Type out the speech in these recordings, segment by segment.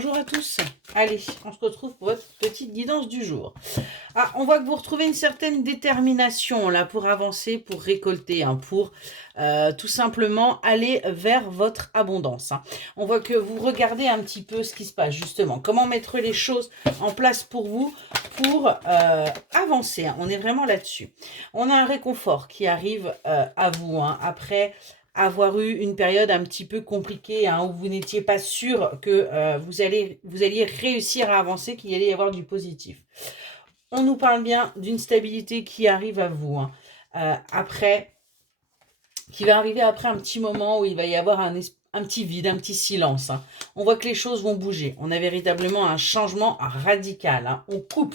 Bonjour à tous, allez, on se retrouve pour votre petite guidance du jour. Ah, on voit que vous retrouvez une certaine détermination là pour avancer, pour récolter, hein, pour tout simplement aller vers votre abondance. On voit que vous regardez un petit peu ce qui se passe justement, comment mettre les choses en place pour vous, pour avancer. On est vraiment là-dessus. On a un réconfort qui arrive à vous après avoir eu une période un petit peu compliquée où vous n'étiez pas sûr que vous alliez réussir à avancer, qu'il y allait y avoir du positif. On nous parle bien d'une stabilité qui arrive à vous. Qui va arriver après un petit moment où il va y avoir un petit vide, un petit silence. On voit que les choses vont bouger. On a véritablement un changement radical. On coupe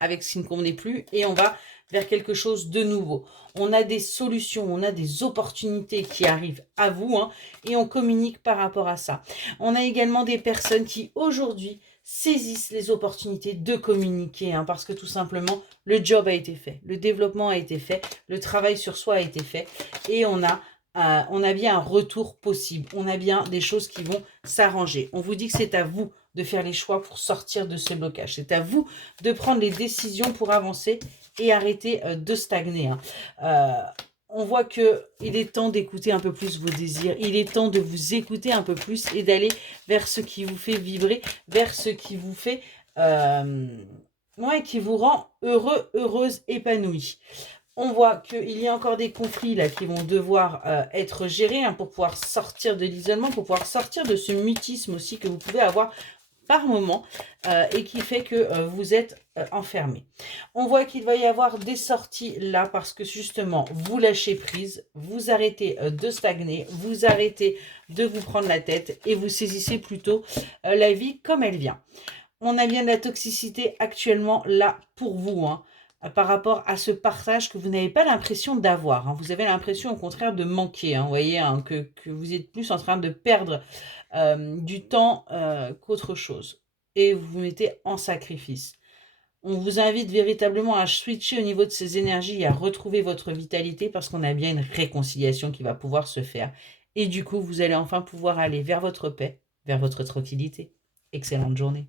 avec ce qui ne convenait plus et on va vers quelque chose de nouveau. On a des solutions, on a des opportunités qui arrivent à vous et on communique par rapport à ça. On a également des personnes qui aujourd'hui saisissent les opportunités de communiquer parce que tout simplement le job a été fait, le développement a été fait, le travail sur soi a été fait et on a bien un retour possible, on a bien des choses qui vont s'arranger. On vous dit que c'est à vous de faire les choix pour sortir de ce blocage. C'est à vous de prendre les décisions pour avancer et arrêter de stagner. On voit qu'il est temps d'écouter un peu plus vos désirs. Il est temps de vous écouter un peu plus et d'aller vers ce qui vous fait vibrer, vers ce qui vous fait... qui vous rend heureux, heureuse, épanouie. On voit qu'il y a encore des conflits là qui vont devoir être gérés pour pouvoir sortir de l'isolement, pour pouvoir sortir de ce mutisme aussi que vous pouvez avoir par moment et qui fait que vous êtes enfermé. On voit qu'il va y avoir des sorties là parce que justement vous lâchez prise, vous arrêtez de stagner, vous arrêtez de vous prendre la tête et vous saisissez plutôt la vie comme elle vient. On a bien de la toxicité actuellement là pour vous par rapport à ce partage que vous n'avez pas l'impression d'avoir. Vous avez l'impression au contraire de manquer. Vous voyez que vous êtes plus en train de perdre du temps qu'autre chose. Et vous vous mettez en sacrifice. On vous invite véritablement à switcher au niveau de ces énergies et à retrouver votre vitalité parce qu'on a bien une réconciliation qui va pouvoir se faire. Et du coup, vous allez enfin pouvoir aller vers votre paix, vers votre tranquillité. Excellente journée.